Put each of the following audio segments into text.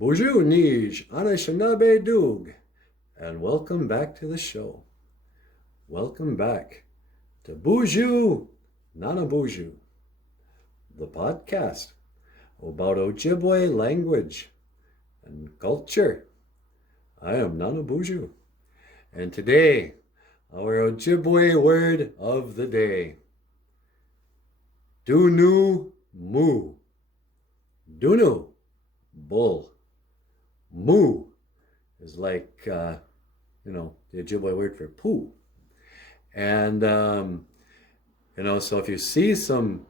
BOOZHOO Nij Anishinaabe Doog, and welcome back to the show. Welcome back to BOOZHOO Nana BOOZHOO, the podcast about Ojibwe language and culture. I am Nana BOOZHOO, and today our Ojibwe word of the day, Dunu Mu. Dunu, bull. Mu is like, the Ojibwe word for poo. And, so if you see some,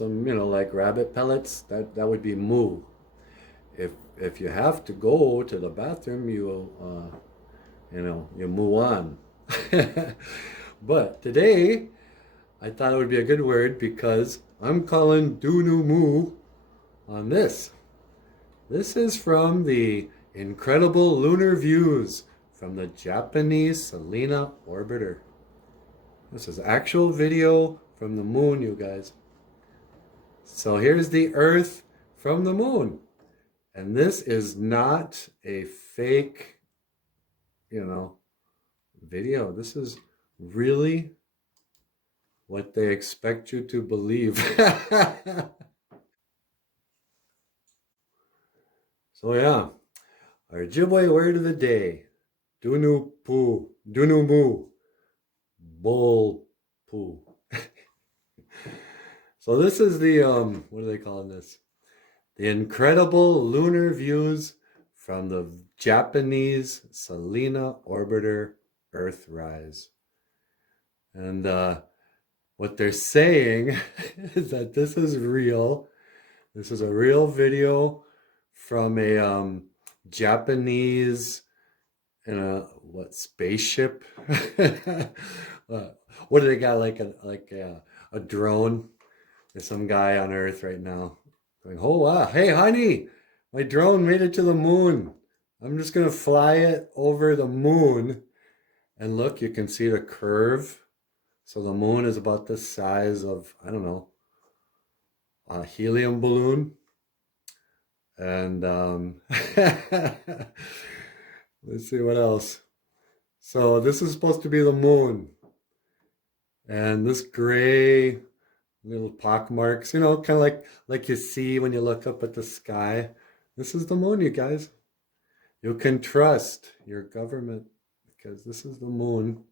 like rabbit pellets, that would be moo. If you have to go to the bathroom, you moo on. But today, I thought it would be a good word because I'm calling Dunu Mu on this. This is from the incredible lunar views from the Japanese Selena orbiter. This is actual video from the moon, you guys. So here's the Earth from the moon. And this is not a fake, video. This is really what they expect you to believe. So yeah, our Ojibwe word of the day, Dunu Pu, Dunu Mu, Bull Poo. So this is the, what are they calling this? The incredible lunar views from the Japanese Selena orbiter Earthrise. And what they're saying is that this is real. This is a real video from a Japanese spaceship? What do they got? Like a drone? There's some guy on Earth right now going, "Oh wow, hey honey, my drone made it to the moon. I'm just gonna fly it over the moon, and look, you can see the curve. So the moon is about the size of, I don't know, a helium balloon." And let's see what else. So this is supposed to be the moon. And this gray little pock marks, kind of like you see when you look up at the sky. This is the moon, you guys. You can trust your government because this is the moon.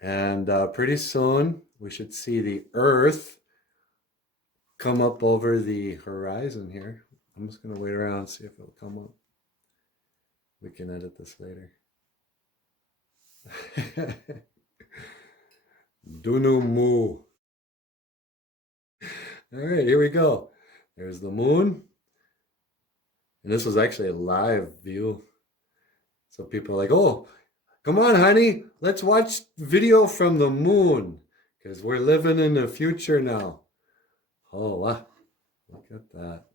And pretty soon we should see the Earth come up over the horizon here. I'm just going to wait around and see if it'll come up. We can edit this later. Dunu Mu. All right, here we go. There's the moon. And this was actually a live view. So people are like, "Oh, come on, honey. Let's watch video from the moon. Because we're living in the future now." Oh, wow. Look at that.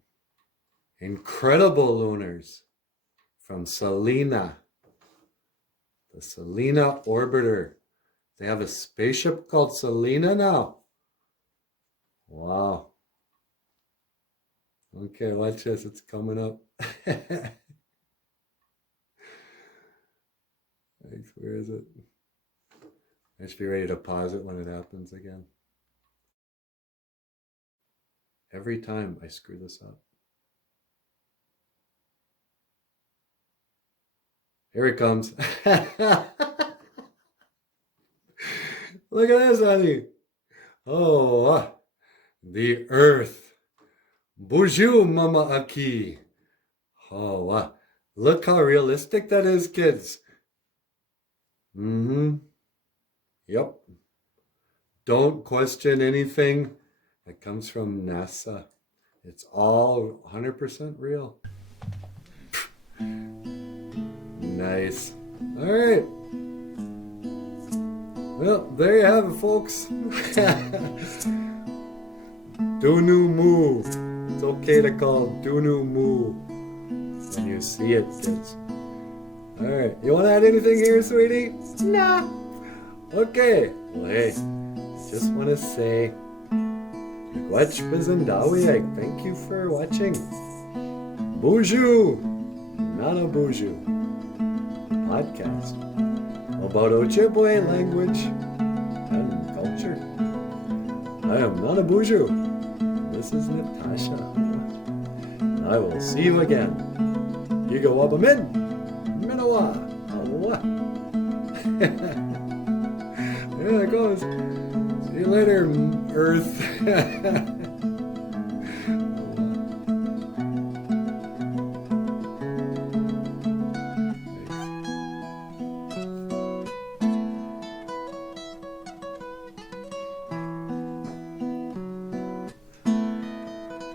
Incredible lunars from Selena. The Selena orbiter. They have a spaceship called Selena now. Wow. Okay, watch this. It's coming up. Thanks. Where is it? I should be ready to pause it when it happens again. Every time I screw this up. Here it comes. Look at this, honey. Oh, the Earth. BOOZHOO Mama Aki. Oh, look how realistic that is, kids. Yep. Don't question anything that comes from NASA. It's all 100% real. Nice. All right. Well, there you have it, folks. Dunu Mu. It's okay to call Dunu Mu when you see it, kids. All right. You want to add anything here, sweetie? Nah. Okay. Well, hey, just want to say, Miigwech Bizendawi. I thank you for watching. BOOZHOO. Not a BOOZHOO podcast about Ojibwe language and culture. I am not a BOOZHOO. This is Natasha. And I will see you again. Giga Waba Min, Minawa, Awa. There it goes. See you later, Earth.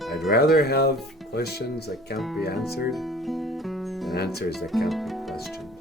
I'd rather have questions that can't be answered than answers that can't be questioned.